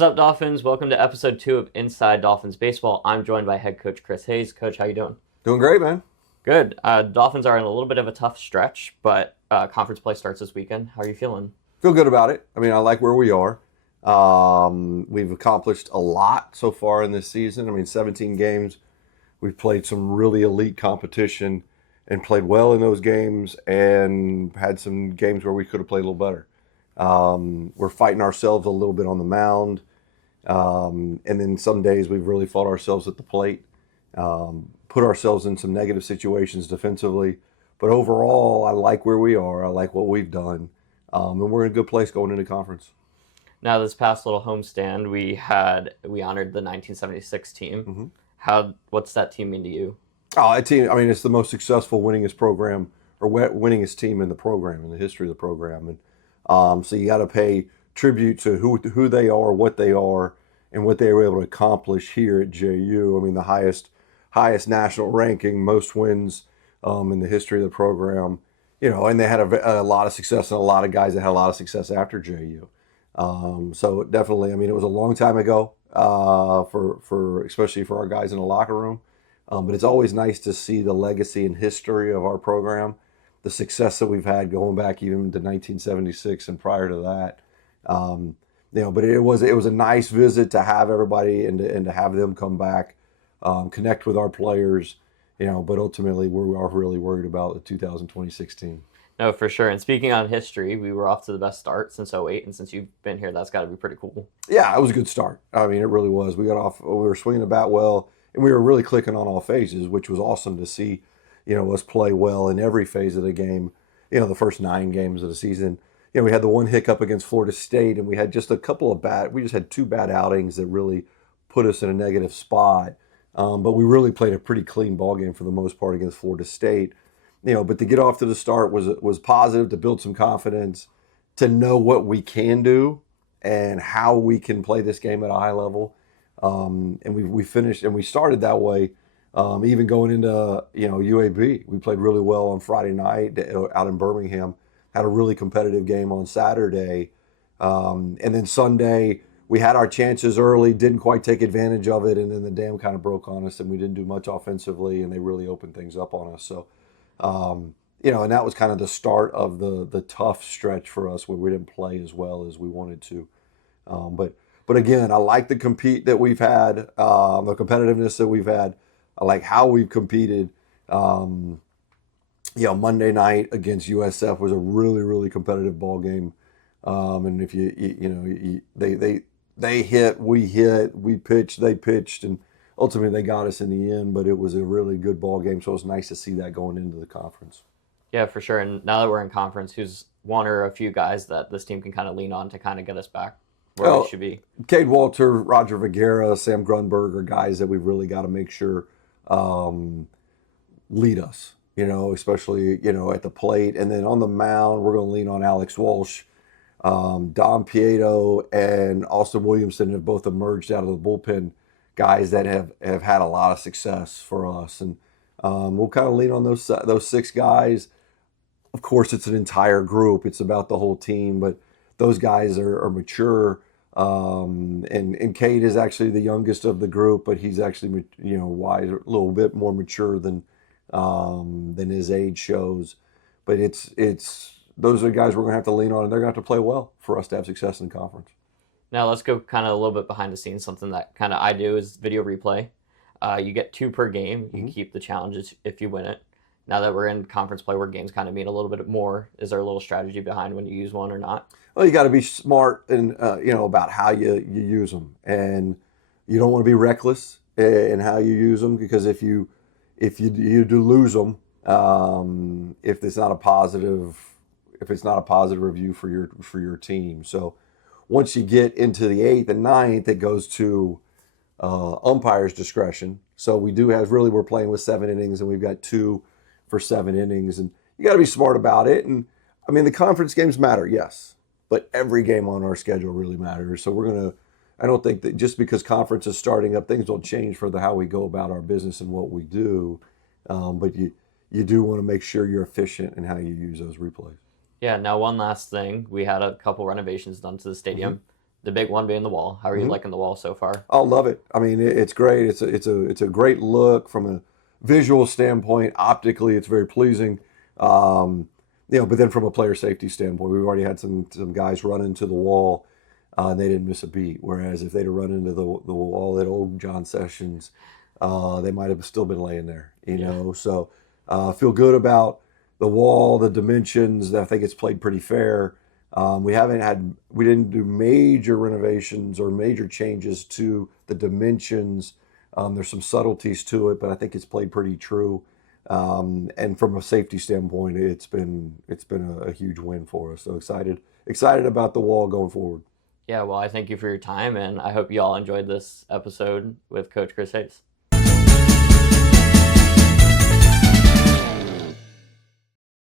What's up, Dolphins? Welcome to episode 2 of Inside Dolphins Baseball. I'm joined by head coach Chris Hayes. Coach, how you doing? Doing great, man. Good. Dolphins are in a little bit of a tough stretch, but conference play starts this weekend. How are you feeling? Feel good about it. I mean, I like where we are. We've accomplished a lot so far in this season. I mean, 17 games. We've played some really elite competition and played well in those games and had some games where we could have played a little better. We're fighting ourselves a little bit on the mound. And then some days we've really fought ourselves at the plate, put ourselves in some negative situations defensively. But overall, I like where we are. I like what we've done. And we're in a good place going into conference. Now, this past little homestand, we honored the 1976 team. Mm-hmm. What's that team mean to you? Oh, that team, I mean, it's the most successful winningest program or winningest team in the program, in the history of the program. And so you got to pay tribute to who they are, what they are, and what they were able to accomplish here at JU. I mean, the highest national ranking, most wins in the history of the program. And they had a lot of success, and a lot of guys that had a lot of success after JU. So definitely, I mean, it was a long time ago for especially for our guys in the locker room. But it's always nice to see the legacy and history of our program, the success that we've had going back even to 1976 and prior to that. But it was a nice visit to have everybody and to have them come back, connect with our players. But ultimately we are really worried about the 2026 team. No, for sure. And speaking on history, we were off to the best start since '08, and since you've been here, that's got to be pretty cool. Yeah, it was a good start. I mean, it really was. We were swinging the bat well, and we were really clicking on all phases, which was awesome to see, us play well in every phase of the game, the first 9 games of the season. We had the one hiccup against Florida State, and we had just we just had 2 bad outings that really put us in a negative spot. But we really played a pretty clean ball game for the most part against Florida State. But to get off to the start was positive, to build some confidence, to know what we can do and how we can play this game at a high level. And we finished, and we started that way. Even going into UAB, we played really well on Friday night out in Birmingham. Had a really competitive game on Saturday, and then Sunday we had our chances early, didn't quite take advantage of it, and then the dam kind of broke on us, and we didn't do much offensively, and they really opened things up on us. So, and that was kind of the start of the tough stretch for us where we didn't play as well as we wanted to. But again, I like the compete that we've had, the competitiveness that we've had. I like how we've competed. Monday night against USF was a really, really competitive ball game. And if they hit, we pitched, they pitched, and ultimately they got us in the end. But it was a really good ball game, so it was nice to see that going into the conference. Yeah, for sure. And now that we're in conference, who's one or a few guys that this team can kind of lean on to kind of get us back where we should be? Cade Walter, Roger Vergara, Sam Grunberg are guys that we've really got to make sure lead us. Especially, at the plate. And then on the mound, we're going to lean on Alex Walsh. Dom Pieto and Austin Williamson have both emerged out of the bullpen, guys that have had a lot of success for us. And we'll kind of lean on those 6 guys. Of course, it's an entire group. It's about the whole team. But those guys are mature. And Cade is actually the youngest of the group, but he's actually, wise, a little bit more mature than his age shows. But it's those are guys we're going to have to lean on, and they're going to have to play well for us to have success in the conference. Now let's go kind of a little bit behind the scenes. Something that kind of I do is video replay. You get 2 per game. You keep the challenges if you win it. Now that we're in conference play where games kind of mean a little bit more, is there a little strategy behind when you use one or not? Well, you got to be smart and about how you use them, and you don't want to be reckless in how you use them, because if you do lose them, if it's not a positive review for your team. So once you get into the 8th and 9th, it goes to umpire's discretion. So we're playing with 7 innings, and we've got 2 for 7 innings, and you got to be smart about it. And I mean, the conference games matter, yes, but every game on our schedule really matters. So I don't think that just because conference is starting up, things don't change for how we go about our business and what we do. But you do want to make sure you're efficient in how you use those replays. Yeah, now one last thing. We had a couple renovations done to the stadium. The big one being the wall. How are you Hmm. liking the wall so far? I love it. I mean, it's great. It's a great look from a visual standpoint. Optically, it's very pleasing. Um, but then from a player safety standpoint, we've already had some guys run into the wall, and they didn't miss a beat. Whereas if they'd have run into the wall at old John Sessions, they might have still been laying there. Yeah. So feel good about the wall, the dimensions. I think it's played pretty fair. We didn't do major renovations or major changes to the dimensions. There's some subtleties to it, but I think it's played pretty true. And from a safety standpoint, it's been a huge win for us. So excited about the wall going forward. Yeah, well, I thank you for your time, and I hope you all enjoyed this episode with Coach Chris Hayes.